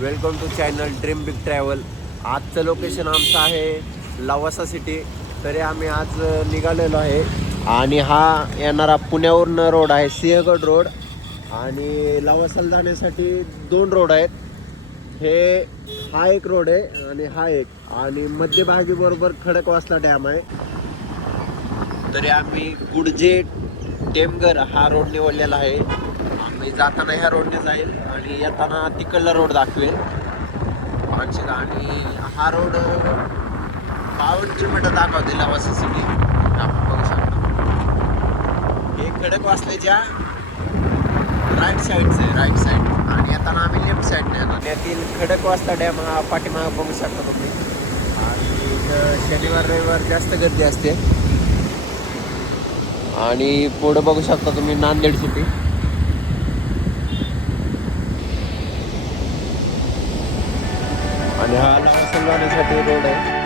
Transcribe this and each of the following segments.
Welcome to channel dream big travel. आजचं location आमचं आहे लवासा सिटी. तरी आम्ही आज निघालेलो आहे आणि हा येणारा पुण्यावरून रोड आहे, सिंहगड रोड. आणि लवासाला जाण्यासाठी 2 रोड आहेत. हा एक रोड आहे आणि हा एक, आणि मध्यभागी बरोबर खडकवासला डॅम आहे. तरी आम्ही गुडजे टेमघर हा रोड निवडलेला आहे. आम्ही जाताना ह्या रोडने जाईल आणि येताना तिकडला रोड दाखवेल. आणि हा रोड 52 किलोमीटर दाखवते लवासा सिटी. आपण बघू शकतो हे खडकवासल्याच्या राईट साईडचं आहे, राईट साईड. आणि येताना आम्ही लेफ्ट साईडने येतो. त्यातील खडकवासला डॅम हा पाठीमागं बघू शकता तुम्ही. आणि शनिवार रविवार जास्त गर्दी असते. आणि पुढं बघू शकता तुम्ही नांदेड सिटी. आणि हा लवासा जाण्यासाठी रोड आहे.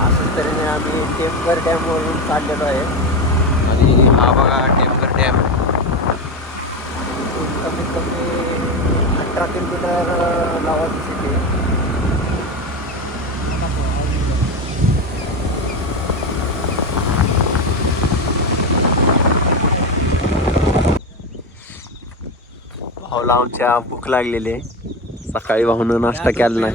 असं तऱ्हेने आम्ही टेमघर डॅमवरून चाललेलो आहे. आणि हा बघा टेमघर डॅम. कमीत कमी 18 किलोमीटर लवासा सिटी. भाऊला आमच्या भूक लागलेली आहे. सकाळी भाऊनं नाश्ता केला नाही.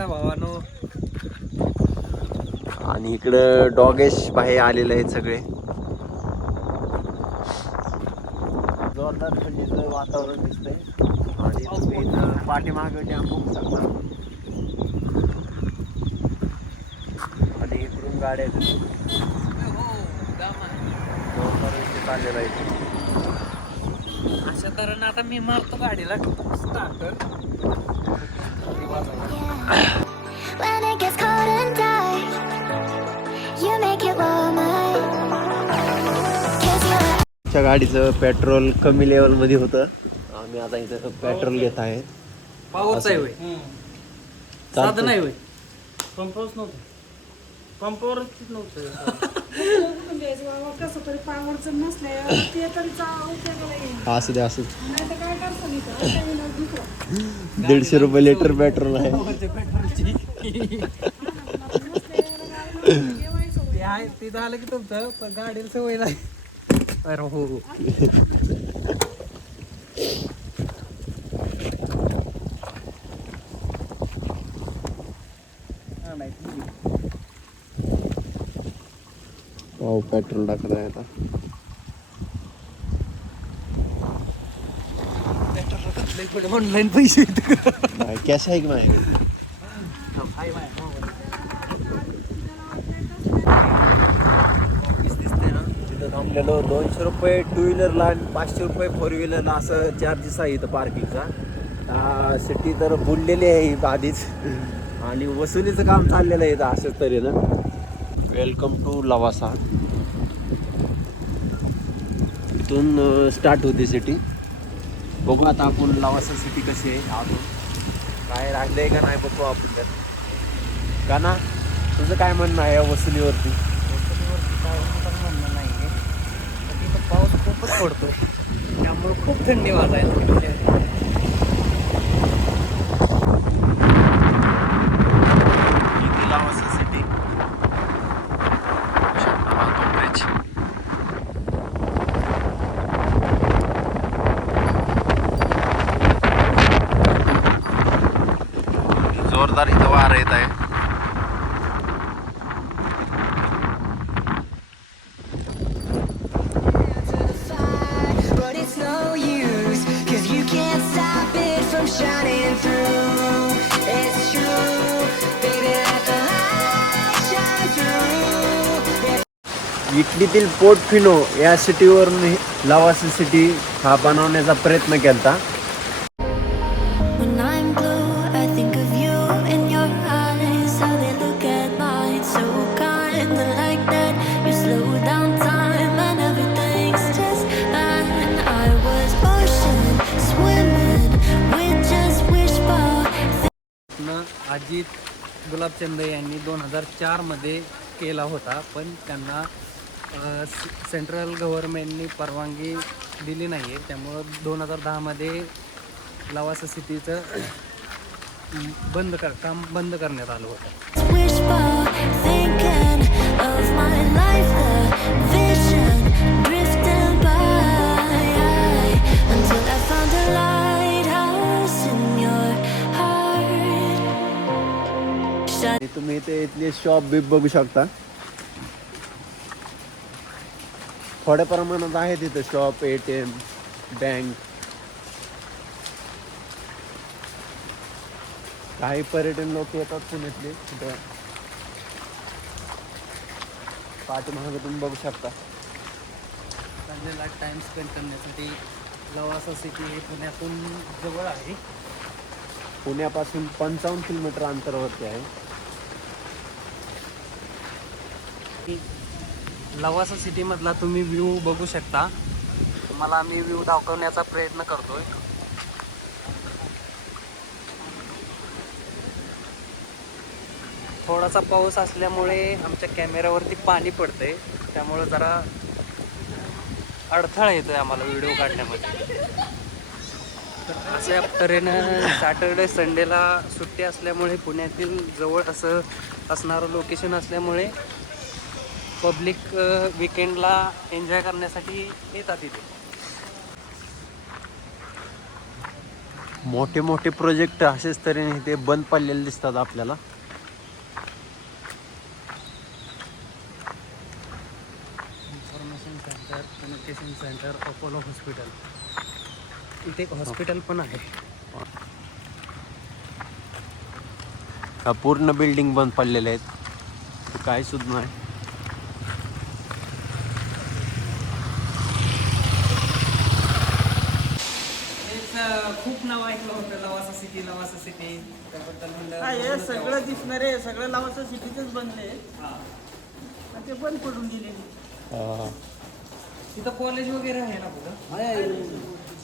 आणि इकडं डॉगेश भाई आलेले आहेत सगळे. जोरदार थंडीचं वातावरण दिसतंय. आणि तुम्ही इथं पाठीमागं डॅम बघू शकता. आणि इकडून गाड्या जोरदार इथे चाललेला आहे. अशा तऱ्हेने आता मी मारतो गाडीला स्टार्टर. गाडीचं पेट्रोल कमी लेवल मध्ये होतं. आम्ही आता इथं पेट्रोल घेत आहे. पावरच आहे होय, साधं नाही होय. पंपावरच नव्हतं, पंपावरच नव्हतं. कसं तरी पावरचं नसल्या ते तरीचा उपयोगाला येईल. असू द्या, असू नाही तर काय करतो मी तर 150 रुपये लिटर पेट्रोल आहे. ते आहे ते झालं की तुमचं, पण गाडीला सवय नाही. अरे हो हो, पेट्रोल टाकत आहे आता. ऑनलाईन पैसे कॅश आहे की नाही? तिथं थांबलेलो. 200 रुपये टू व्हीलरला आणि 500 रुपये फोर व्हीलरला असं चार्जेस आहे इथं पार्किंगचा. सिटी तर बुडलेली आहे आधीच. आणि वसुलीचं काम चाललेलं आहे इथं असंच तऱ्हेनं. Welcome to Lavasa. इथून स्टार्ट होते सिटी. बघू आता आपण लवासा सिटी कशी आहे, अजून काय राहिलंय का नाही बघू आपण त्यात. का ना, तुझं काय म्हणणं आहे या वसुलीवरती? काय म्हणणं नाही आहे. तिथं पाऊस खूपच पडतो, त्यामुळे खूप थंडी वाजायला. लवासा सिटी. जोरदार इथं वारा येत आहे. इटलीतील पोर्टोफिनो या सिटीवरून लवासा सिटी हा बनवण्याचा प्रयत्न केला. When अजित गुलाबचंद यांनी 2004मध्ये केला होता, पण त्यांना सेंट्रल गव्हर्नमेंटनी परवानगी दिली नाही आहे. त्यामुळं 2010मध्ये लवासा सिटीचं काम बंद करण्यात आलं होतं. Wishful thinking of my life, the vision drifting by until I found a lighthouse in your heart. आणि तुम्ही इथे इथली शॉप बी बघू शकता. थोड्या प्रमाणात आहे तिथं शॉप, ATM, बँक. काही पर्यटन लोक येतात पुण्यातले तिथं. पाठीमागे तुम्ही बघू शकता. चांगलेला टाईम स्पेंड करण्यासाठी लवासा सिटी हे पुण्यातून जवळ आहे. पुण्यापासून 55 किलोमीटर अंतरावरती आहे. लवासा सिटीमधला तुम्ही व्ह्यू बघू शकता. तुम्हाला आम्ही व्ह्यू दाखवण्याचा प्रयत्न करतोय. थोडासा पाऊस असल्यामुळे आमच्या कॅमेऱ्यावरती पाणी पडतंय, त्यामुळं जरा अडथळा येतोय आम्हाला व्हिडिओ काढण्यामध्ये. तर अशा तऱ्हेनं सॅटर्डे संडेला सुट्टी असल्यामुळे पुण्यातील जवळ असं असणारं लोकेशन असल्यामुळे पब्लिक विकेंडला एन्जॉय करण्यासाठी येतात इथे. मोठे मोठे प्रोजेक्ट असेच तऱ्हेने ते बंद पडलेले दिसतात आपल्याला. Information centre, communication centre, Apollo hospital. इथे एक हॉस्पिटल पण आहे. हा पूर्ण बिल्डिंग बंद पडलेले आहेत. काय सुद्धा नाही. खूप नाव ऐकलं होतं लवासा सिटी, लवासा सिटी. त्याबद्दल हे सगळं दिसणार आहे, सगळं लावाचं सिटीतच बनले हां. आणि ते बंद पडून गेले. तिथं कॉलेज वगैरे आहे ना कुठं?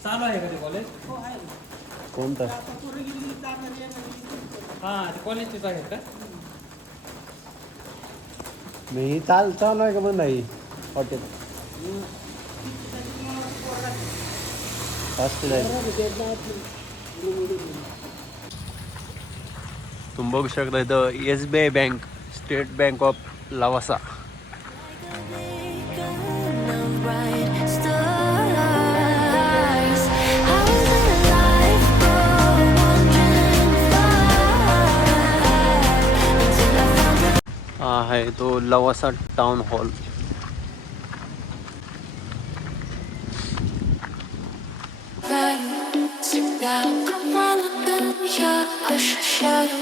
चालू आहे का ते कॉलेज? हो आहे. कोणतं? आता पोरं गेली जाणारी येणारी. हां, ते कॉलेजचेच आहेत का? नाही चालू आहे का बंद आहे हॉटेल? हॉस्टेल आहे. तुम्ही बघू शकता इथं SBI bank, state bank of Lavasa. Beacon of bright stars. I was in a lifeboat wandering far until I found a हा आहे तो Lavasa town hall. sit down, run up in your shadow.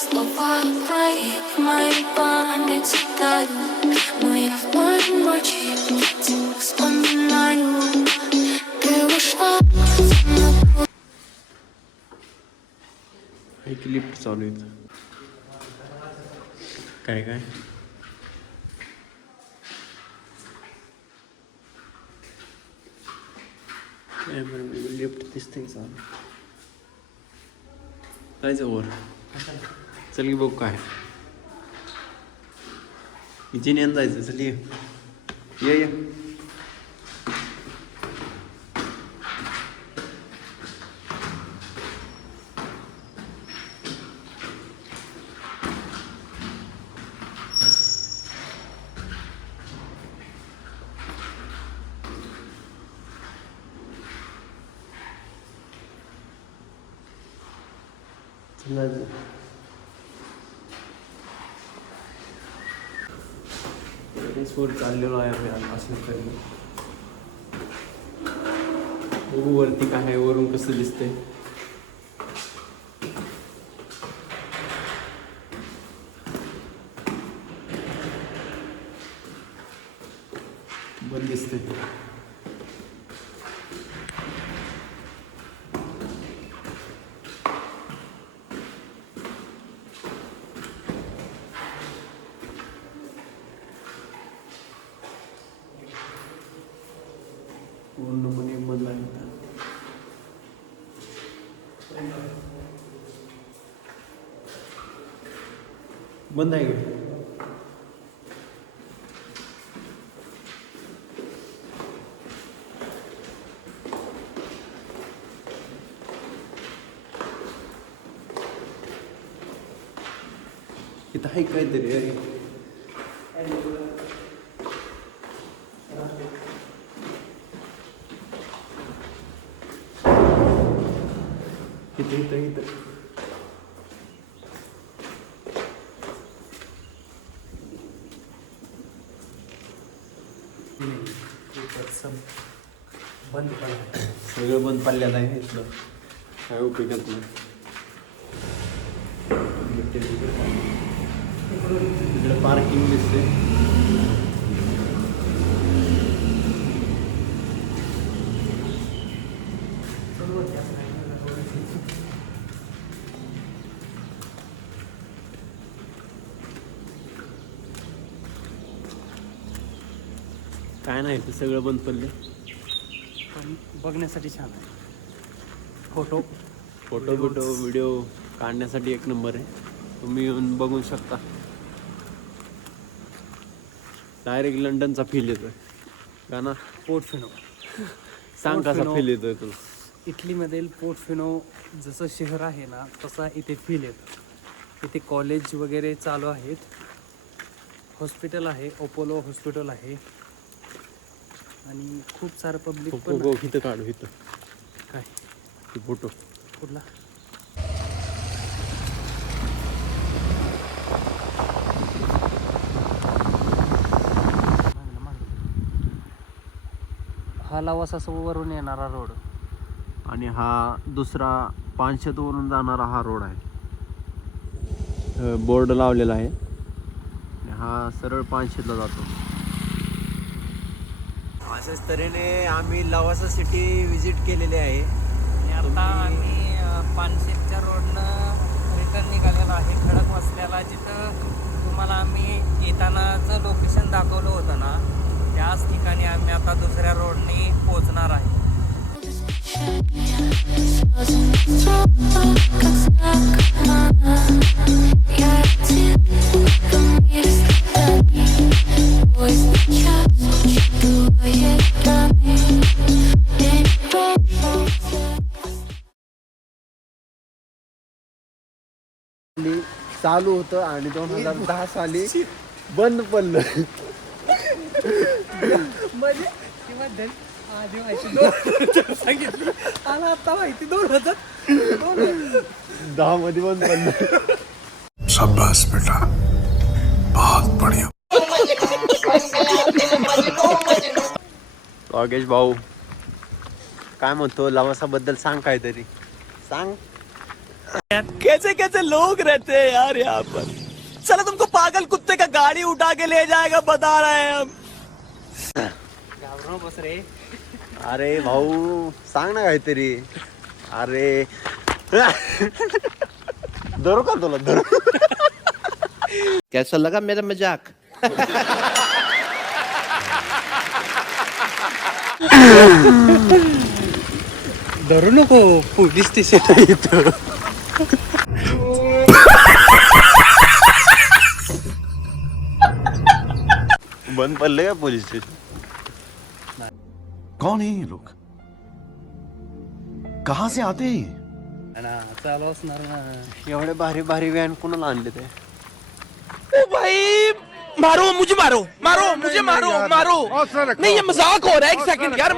Slow walk right, my bond, it's a title. We have one more chance to spend the night. There was love. एक lift चालू आहे. काय काय lift दिसते चालू. जायचं वर. चल की बघू काय जिन्यान जायचं. चल ये. टेरेसवर चाललेलो आहे आम्ही असं तरी. बघू वरती काय आहे, वरून कसं दिसतंय. बरं दिसतंय. पूर्णपणे बंद आहे. बंद आहे का? इथं आहे काहीतरी अरे इथं बंद पडलं. सगळं बंद पडलेलं आहे इथलं काय उपयोगात नाही. इकडे पार्किंग दिसते. काय नाही ते सगळं बंद पडले. पण बघण्यासाठी छान आहे. फोटो व्हिडिओ काढण्यासाठी एक नंबर आहे. तुम्ही येऊन बघू शकता. डायरेक्ट लंडनचा फील येतोय गाना. पोर्टफिनो सांग कसा पोर्टफिनो. फील येतोय तुला. इटलीमधील पोर्टफिनो जसं शहर आहे ना तसा इथे फील येतं. इथे कॉलेज वगैरे चालू आहेत. हॉस्पिटल आहे, अपोलो हॉस्पिटल आहे आणि खूप सारं पब्लिक पण आहे. इथं काढू इथं काय फोटो. कुठला हा लवासा वरून येणारा रोड आणि हा दुसरा पानशेतवरून जाणारा हा रोड आहे. बोर्ड लावलेला आहे. हा सरळ पानशेतला जातो. अशाच तऱ्हेने आम्ही लवासा सिटी विजिट केलेली आहे. आणि आता आम्ही पानशेतच्या रोडनं रिटर्न निघालेलो आहे खडक वस्त्याला. जिथं तुम्हाला आम्ही येतानाचं लोकेशन दाखवलं होतं ना त्याच ठिकाणी आम्ही आता दुसऱ्या रोडने पोहोचणार आहे. चालू होतं आणि 2010 साली बंद पडलं. आधी माहिती सांगितली आणि आता माहिती 2010 मध्ये बंद पडलं. शाबाश बेटा, बहुत बढ़िया. योगेश भाऊ काय म्हणतो लवासा बद्दल सांग काहीतरी सांग. कैसे कैसे लोग रहते हैं यार यहाँ पर. चलो तुमको पागल कुत्ते का गाड़ी उठा के ले जाएगा बता रहे हैं हम. घाबरून बस रे. अरे भाऊ सांग ना काहीतरी. अरे धरू का तुला धरू. कैसा लगा मेरा मजाक. धरू नको पोलीस स्टेशन आहे इथं. बंद पडले का पोलीस स्टेशन. कौन है ये लोग, कहाँ से आते हैं? चालू असणार ना. एवढे भारी भारी व्हॅन कुणाला आणले ते. भाई मारो मुझे, मारो मुझे, मारो नहीं ये मजाक हो रहा है. एक सेकंड यार.